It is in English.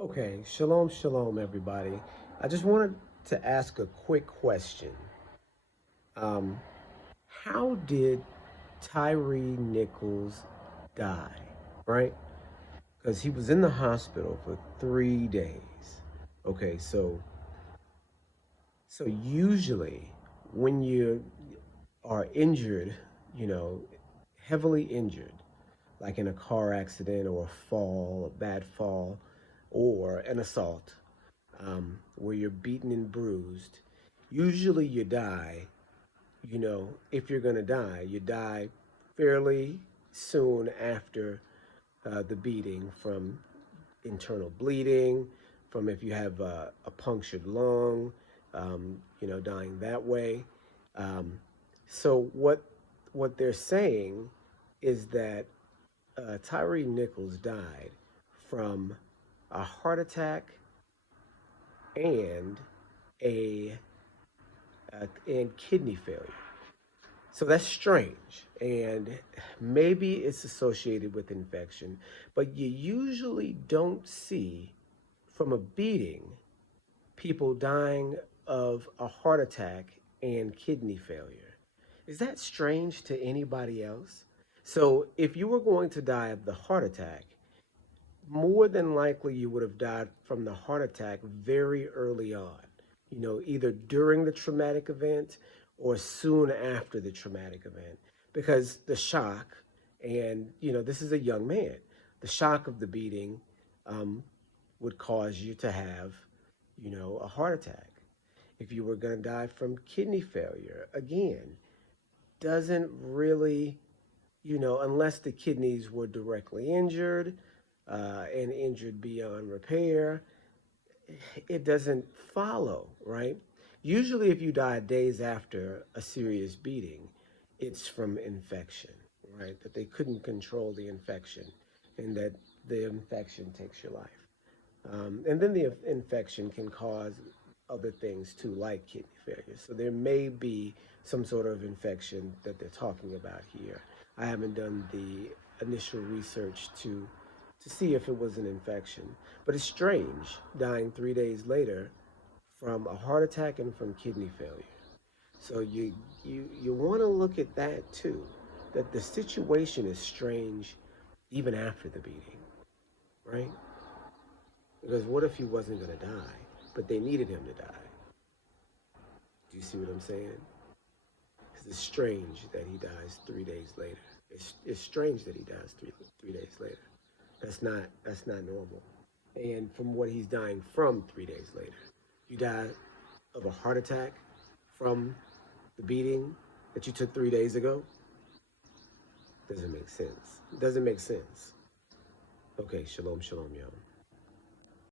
Okay, shalom, shalom, everybody. I just wanted to ask a quick question. Um, how did Tyre Nichols die? Right? Because he was in the hospital for 3 days. Okay, so usually when you are injured, you know, heavily injured, like in a car accident or a fall, a bad fall, or an assault, where you're beaten and bruised, usually you die, if you're going to die, you die fairly soon after the beating from internal bleeding, from if you have a punctured lung, dying that way. Um, so what they're saying is that Tyre Nichols died from a heart attack and a and kidney failure. So that's strange, and maybe it's associated with infection, but you usually don't see from a beating people dying of a heart attack and kidney failure. Is that strange to anybody else? So if you were going to die of the heart attack, more than likely you would have died from the heart attack very early on, either during the traumatic event or soon after the traumatic event, because the shock, and this is a young man, the shock of the beating um, would cause you to have, a heart attack. If you were going to die from kidney failure, again, doesn't really, unless the kidneys were directly injured and injured beyond repair, it doesn't follow, right? Usually, if you die days after a serious beating, it's from infection, right? That they couldn't control the infection and that the infection takes your life. And then the infection can cause other things too, like kidney failure. So there may be some sort of infection that they're talking about here. I haven't done the initial research to see if it was an infection, but it's strange dying 3 days later from a heart attack and from kidney failure. So you want to look at that too, that the situation is strange even after the beating, right? Because what if he wasn't going to die, but they needed him to die? Do you see what I'm saying? Because it's strange that he dies 3 days later. It's strange that he dies three days later. That's not normal. And from what he's dying from 3 days later, you die of a heart attack from the beating that you took 3 days ago. Doesn't make sense. Doesn't make sense. Okay, shalom, shalom, y'all.